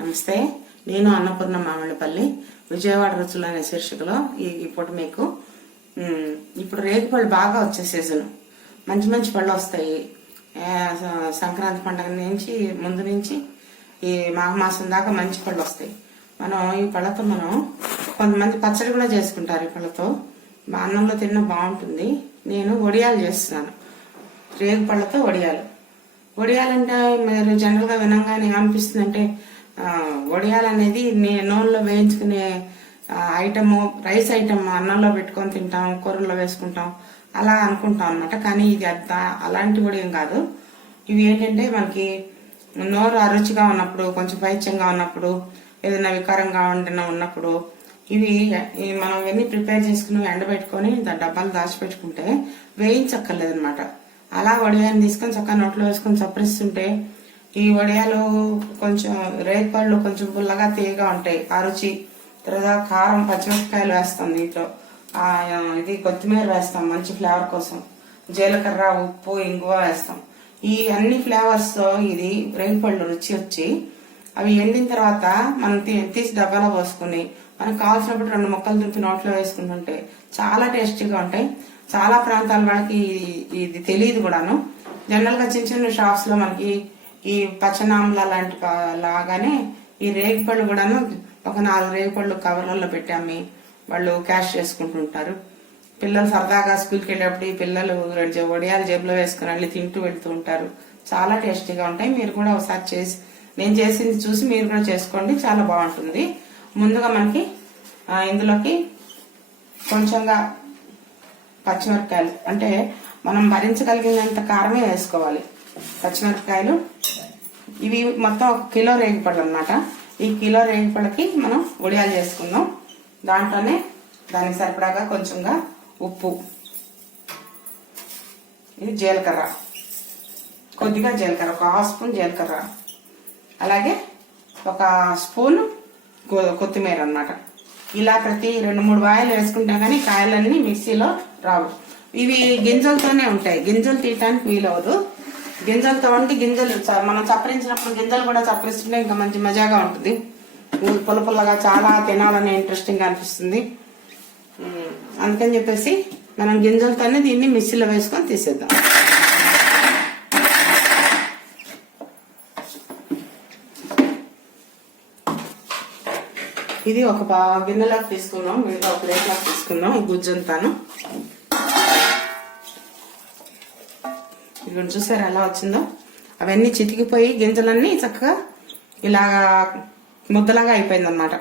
నమస్తే. నేను అన్నపూర్ణ మామిడిపల్లి విజయవాడ రుచులు అనే శీర్షికలో ఈ ఇప్పుడు మీకు ఇప్పుడు రేగు పళ్ళు బాగా వచ్చే సీజన్. మంచి మంచి పళ్ళు వస్తాయి. సంక్రాంతి పండుగ నుంచి ముందు నుంచి ఈ మాఘమాసం దాకా మంచి పళ్ళు వస్తాయి. మనం ఈ పళ్ళతో మనం కొంతమంది పచ్చడి కూడా చేసుకుంటారు ఈ పళ్ళతో. అన్నంలో తిన్న బాగుంటుంది. నేను వడియాలు చేస్తున్నాను. రేగు పళ్ళతో వడియాలు. వడియాలంటే మీరు జనరల్గా వినంగానే ఏమనిపిస్తుంది అంటే వడియాలు అనేది నే- నూనెలో వేయించుకునే ఐటమ్ రైస్ ఐటమ్ అన్నంలో పెట్టుకొని తింటాం కూరల్లో వేసుకుంటాం అలా అనుకుంటాం అనమాట కానీ ఇది అంత అలాంటి వడియం కాదు. ఇవి ఏంటంటే మనకి నోరు అరుచిగా ఉన్నప్పుడు కొంచెం పైత్యంగా ఉన్నప్పుడు ఏదైనా వికారంగా ఉండినా ఉన్నప్పుడు ఇవి మనం ఇవన్నీ ప్రిపేర్ చేసుకుని ఎండబెట్టుకొని డబ్బాలు దాచిపెట్టుకుంటే వేయించక్కర్లేదు అనమాట అలా వడియాన్ని తీసుకొని చక్కగా నోట్లో వేసుకొని చప్పరిస్తుంటే ఈ వడియాలు కొంచెం రేపళ్ళు కొంచెం పుల్లగా తీయగా ఉంటాయి. ఆ రుచి తర్వాత కారం పచ్చిమిరపకాయలు వేస్తాం దీంట్లో. ఇది కొత్తిమీర వేస్తాం మంచి ఫ్లేవర్ కోసం. జీలకర్ర ఉప్పు ఇంగువ వేస్తాం. ఈ అన్ని ఫ్లేవర్స్తో ఇది రేగిపళ్ళు రుచి వచ్చి అవి ఎండిన తర్వాత మనం తీసి డబ్బాలో పోసుకుని మనకు కావాల్సినప్పుడు రెండు మొక్కలు దుంపి నోట్లో వేసుకుంటుంటే చాలా టేస్టీగా ఉంటాయి. చాలా ప్రాంతాల వాళ్ళకి ఇది- తెలియదు కూడాను. జనరల్గా చిన్న చిన్న షాప్స్లో మనకి ఈ పచ్చనామల లాంటి లాగానే ఈ రేగిపళ్ళు కూడాను ఒక నాలుగు రేగిపళ్ళు కవర్లలో పెట్టి వాళ్ళు క్యాష్ చేసుకుంటుంటారు. పిల్లలు సరదాగా స్కూల్కి వెళ్ళేటప్పుడు ఈ పిల్లలు రెండు వడియాలు జేబులో వేసుకుని వెళ్ళి తింటూ వెళ్తూ ఉంటారు. చాలా టేస్టీగా ఉంటాయి. మీరు కూడా ఒకసారి చేసి నేను చేసింది చూసి మీరు కూడా చేసుకోండి. చాలా బాగుంటుంది. ముందుగా మనకి ఇందులోకి కొంచెంగా పచ్చిమిరపకాయలు. అంటే మనం భరించగలిగినంత కారమే వేసుకోవాలి. పచ్చిమిరపకాయలు. ఇవి మొత్తం ఒక కిలో రేగిపళ్ళు అనమాట ఈ కిలో రేగిపళ్ళకి మనం ఉడియాలు చేసుకుందాం. దాంట్లోనే దానికి సరిపడాగా కొంచెంగా ఉప్పు. ఇది జీలకర్ర. కొద్దిగా జీలకర్ర ఒక హాఫ్ స్పూన్ జీలకర్ర. అలాగే ఒక స్పూన్ కొత్తిమీర అన్నమాట. ఇలా ప్రతి రెండు మూడు వాయిలు వేసుకుంటాం కానీ కాయలన్నీ మిక్సీలో రావు. ఇవి గింజలతోనే ఉంటాయి. గింజలు తీయటానికి వీలవదు గింజలతో ఉండి గింజలు మనం చప్పరించినప్పుడు గింజలు కూడా చప్పరిస్తుంటే ఇంకా మంచి మజాగా ఉంటుంది. పుల్ల పుల్లగా చాలా తినాలని ఇంట్రెస్టింగ్ అనిపిస్తుంది. అందుకని చెప్పేసి మనం గింజలతోనే దీన్ని మిక్సీలో వేసుకొని తీసేద్దాం. ఇది ఒక బా గిన్నెలోకి తీసుకుందాం మిగతా ఒక ప్లేట్లోకి తీసుకుందాం గుజ్జంతాను. ఇక్కడ చూసారు ఎలా వచ్చిందో? అవన్నీ చితికిపోయి గింజలన్నీ చక్కగా ఇలాగా ముద్దలాగా అయిపోయిందన్నమాట.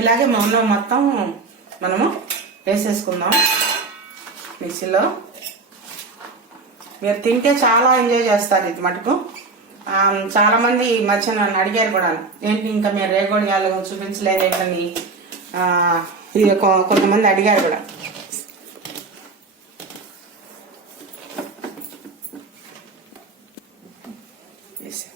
ఇలాగే మనం మొత్తం మనము వేసేసుకుందాం మిక్సీలో. మీరు తింటే చాలా ఎంజాయ్ చేస్తారు ఇది మటుకు. చాలామంది చాలా మంది ఈ మధ్య నన్ను అడిగారు కూడా ఏంటి ఇంకా మీరు రేగొడియాలు చూపించలేదు ఏంటని ఇది కొంతమంది అడిగారు కూడా వేసా.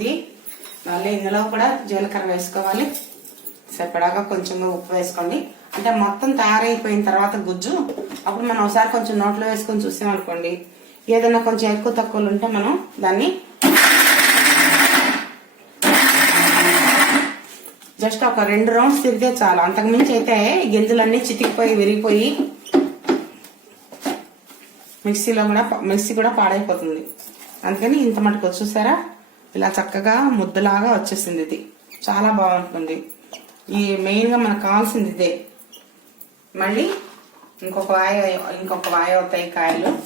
ఇది మళ్ళీ ఇందులో కూడా జీలకర్ర వేసుకోవాలి. సరిపడాగా కొంచెం ఉప్పు వేసుకోండి. అంటే మొత్తం తయారైపోయిన తర్వాత గుజ్జు. అప్పుడు మనం ఒకసారి కొంచెం నోట్లో వేసుకొని చూసామనుకోండి ఏదైనా కొంచెం ఎక్కువ తక్కువలు ఉంటే మనం దాన్ని జస్ట్ ఒక రెండు రౌండ్స్ తిరిగితే చాలు. అంతకుమించి అయితే గింజలన్నీ చితికిపోయి విరిగిపోయి మిక్సీలో కూడా మిక్సీ కూడా పాడైపోతుంది. అందుకని ఇంత మటుకు చూసారా ఇలా చక్కగా ముద్దలాగా వచ్చేసింది ఇది. చాలా బాగుంటుంది. ఈ మెయిన్గా మనకు కావాల్సింది ఇదే. మళ్ళీ ఇంకొక వాయ ఇంకొక వాయ అవుతాయి కాయలు.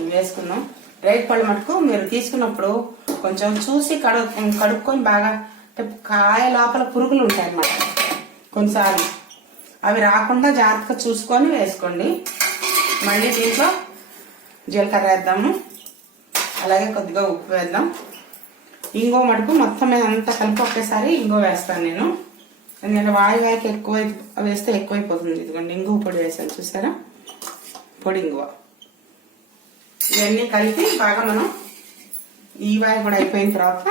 వేసుకున్నాం రేగు పళ్ళు మటుకు మీరు తీసుకున్నప్పుడు కొంచెం చూసి కడు కడుక్కొని బాగా అంటే కాయ లోపల పురుగులు ఉంటాయి అన్నమాట. కొన్నిసార్లు. అవి రాకుండా జాగ్రత్తగా చూసుకొని వేసుకోండి. మళ్ళీ దీంట్లో జీలకర్ర వేద్దాము. అలాగే కొద్దిగా ఉప్పు వేద్దాం. ఇంగో మటుకు మొత్తం మీద అంతా కలిపి ఒకేసారి ఇంగో వేస్తాను నేను. ఎందుకంటే వాయువాయికి ఎక్కువ వేస్తే ఎక్కువైపోతుంది. ఇదిగోండి ఇంగువ పొడి వేసాను చూసారా? పొడి ఇంగువ. ఇవన్నీ కలిపి బాగా మనం ఈ వాయి కూడా అయిపోయిన తర్వాత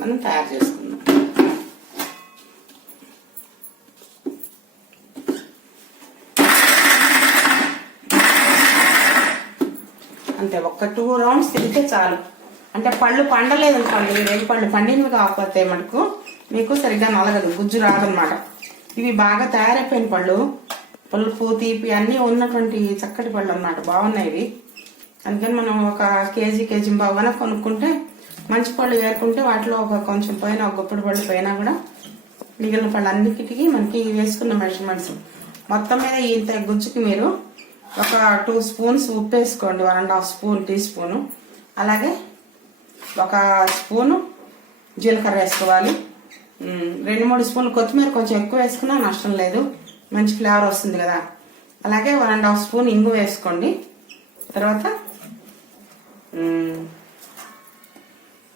మనం తయారు చేసుకుందాం. అంతే ఒక్క టూ రౌండ్స్ తిరిగితే చాలు. అంటే పళ్ళు పండలేదు అనుకోండి రేగు పళ్ళు? పండినవి కాకపోతే మనకు మీకు సరిగ్గా నలగదు గుజ్జు రాదనమాట. ఇవి బాగా తయారైపోయిన పళ్ళు. పులుపు తీపి అన్నీ ఉన్నటువంటి చక్కటి పళ్ళు అన్నమాట. బాగున్నాయి ఇవి. అందుకని మనం ఒక కేజీ కేజీ బాగా కొనుక్కుంటే మంచి పళ్ళు ఏరుకుంటే వాటిలో ఒక కొంచెం పోయినా ఒక గుప్పుడు పళ్ళు పోయినా కూడా మిగిలిన పళ్ళు అన్నిటికీ మనకి వేసుకున్న మెజర్మెంట్స్ మొత్తం మీద ఇంత గుజ్జుకి మీరు ఒక టూ స్పూన్స్ ఉప్పు వేసుకోండి. One and half spoon teaspoon. అలాగే ఒక స్పూను జీలకర్ర వేసుకోవాలి. రెండు మూడు స్పూన్లు కొత్తిమీర కొంచెం ఎక్కువ వేసుకున్నా నష్టం లేదు. మంచి ఫ్లేవర్ వస్తుంది కదా. అలాగే వన్ అండ్ హాఫ్ స్పూన్ ఇంగు వేసుకోండి. తర్వాత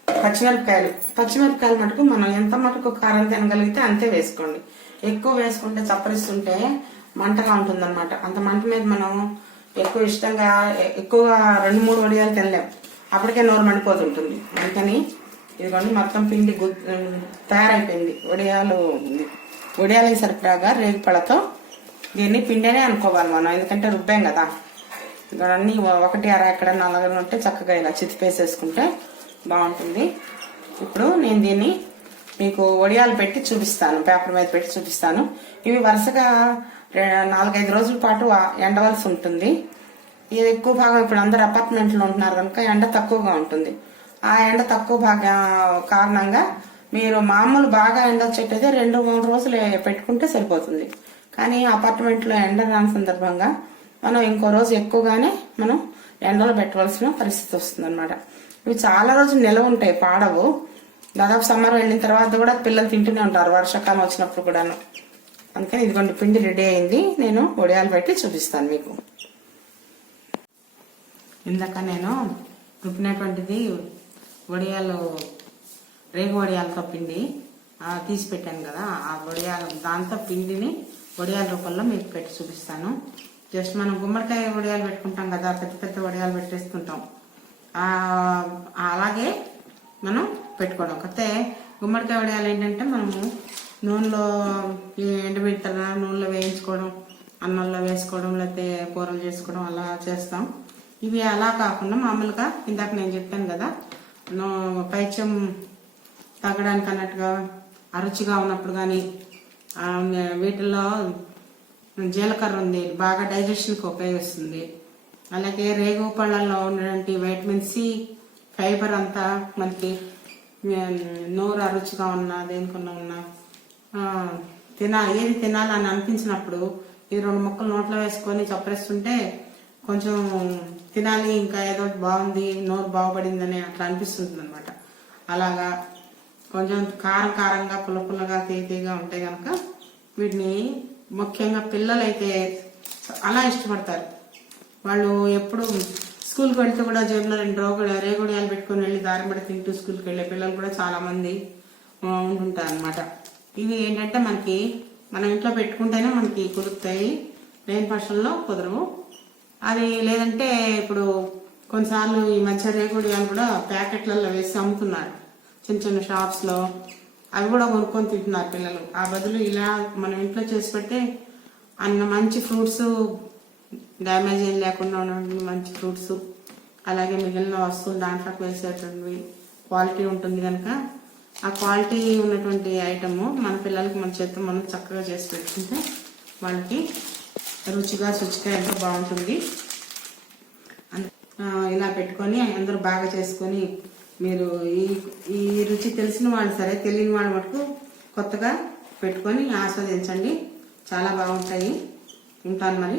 పచ్చిమిరపకాయలు. పచ్చిమిరపకాయలు మటుకు మనం ఎంత మటుకు కారం తినగలిగితే అంతే వేసుకోండి. ఎక్కువ వేసుకుంటే చప్పరిస్తుంటే మంటగా ఉంటుందన్నమాట. అంత మంట మీద మనం ఎక్కువ ఇష్టంగా ఎక్కువగా రెండు మూడు వడియాలు తినలేము అప్పటికే నోరు మండిపోతుంటుంది అందుకని ఇదిగోండి మొత్తం పిండి గు తయారైపోయింది. వడియాలు ఉంది. వడియాలు సరిపడాగా రేగిపళ్ళతో దీన్ని పిండినే అనుకోవాలి మనం. ఎందుకంటే రుబ్బాం కదా. ఇక్కడ ఒకటి అర ఎక్కడ నలగని ఉంటే చక్కగా ఇలా చితిపేసేసుకుంటే బాగుంటుంది. ఇప్పుడు నేను దీన్ని మీకు వడియాలు పెట్టి చూపిస్తాను. పేపర్ మీద పెట్టి చూపిస్తాను. ఇవి వరుసగా నాలుగైదు రోజుల పాటు ఎండవలసి ఉంటుంది. ఇది ఎక్కువ భాగం ఇప్పుడు అందరు అపార్ట్మెంట్లో ఉంటున్నారు కనుక ఎండ తక్కువగా ఉంటుంది. ఆ ఎండ తక్కువ భాగం కారణంగా మీరు మామూలు బాగా ఎండ వచ్చేటైతే రెండు మూడు రోజులు పెట్టుకుంటే సరిపోతుంది. కానీ అపార్ట్మెంట్లో ఎండ రాని సందర్భంగా మనం ఇంకో రోజు ఎక్కువగానే మనం ఎండలో పెట్టవలసిన పరిస్థితి వస్తుంది అనమాట ఇవి చాలా రోజులు నిలవ ఉంటాయి పాడవు. దాదాపు సమ్మర్ వెళ్ళిన తర్వాత కూడా పిల్లలు తింటూనే ఉంటారు వర్షాకాలం వచ్చినప్పుడు కూడాను. అందుకని ఇదిగోండి పిండి రెడీ అయింది. నేను వడియాలు పెట్టి చూపిస్తాను మీకు. ఇందాక నేను రుబ్బినటువంటిది వడియాలు రేగు వడియాలతో పిండి తీసి పెట్టాను కదా ఆ వడియాల దాంతో పిండిని వడియాల రూపంలో మీకు పెట్టి చూపిస్తాను. జస్ట్ మనం గుమ్మడికాయ వడియాలు పెట్టుకుంటాం కదా పెద్ద పెద్ద వడియాలు పెట్టేసుకుంటాం అలాగే మనం పెట్టుకోవడం. కాకపోతే గుమ్మడికాయ వడియాలు ఏంటంటే మనము నూనెలో ఈ నూనెలో వేయించుకోవడం అన్నంలో వేసుకోవడం లేకపోతే కూరలు చేసుకోవడం అలా చేస్తాం. ఇవి అలా కాకుండా మామూలుగా ఇందాక నేను చెప్పాను కదా నూ- పైత్యం తగ్గడానికి అన్నట్టుగా అరుచిగా ఉన్నప్పుడు కానీ వీటిల్లో జీలకర్ర ఉంది బాగా డైజెషన్కి ఉపయోగిస్తుంది. అలాగే రేగు పళ్ళల్లో ఉన్నటువంటి వైటమిన్ సి ఫైబర్ అంతా మనకి నోరు అరుచిగా ఉన్నా దేనికన్నా ఉన్నా ఆ, తినా ఏది తినాలని అనిపించినప్పుడు ఈ రెండు ముక్కలు నోట్లో వేసుకొని చప్పరిస్తుంటే కొంచెం తినాలి ఇంకా ఏదో ఒకటి బాగుంది నోరు బాగుపడిందని అట్లా అనిపిస్తుంది అనమాట అలాగా కొంచెం కారం కారంగా పుల్ల పుల్లగా తీతీగా ఉంటే కనుక వీటిని ముఖ్యంగా పిల్లలైతే అలా ఇష్టపడతారు. వాళ్ళు ఎప్పుడు స్కూల్కి వెళ్తే కూడా జేబులో రెండు రోగుడు రేగుడియాలు పెట్టుకొని వెళ్ళి దారిబడి తింటూ స్కూల్కి వెళ్ళే పిల్లలు కూడా చాలామంది ఉంటుంటారు అనమాట ఇవి ఏంటంటే మనకి మనం ఇంట్లో పెట్టుకుంటేనే మనకి కుదురుతాయి. లేని పక్షంలో కుదరవు. అది లేదంటే ఇప్పుడు కొన్నిసార్లు ఈ మధ్య రేగుడియాలు కూడా ప్యాకెట్లలో వేసి అమ్ముతున్నారు. చిన్న చిన్న షాప్స్లో. అవి కూడా కొనుక్కొని తింటున్నారు పిల్లలు. ఆ బదులు ఇలా మనం ఇంట్లో చేసి పెడితే అన్న మంచి ఫ్రూట్స్ డ్యామేజ్ ఏం లేకుండా ఉన్నటువంటి మంచి ఫ్రూట్స్ అలాగే మిగిలిన వస్తువులు దాంట్లోకి వేసేటువంటి క్వాలిటీ ఉంటుంది కనుక ఆ క్వాలిటీ ఉన్నటువంటి ఐటమ్ మన పిల్లలకి మన చేతితో మనం చక్కగా చేసి పెట్టుకుంటే వాళ్ళకి రుచిగా శుచిగా ఎంతో బాగుంటుంది. ఇలా పెట్టుకొని అందరూ బాగా చేసుకొని మీరు ఈ ఈ రుచి తెలిసిన వాళ్ళు సరే తెలియని వాళ్ళు మటుకు కొత్తగా పెట్టుకొని ఆస్వాదించండి. చాలా బాగుంటాయి. ఉంటాను మరి.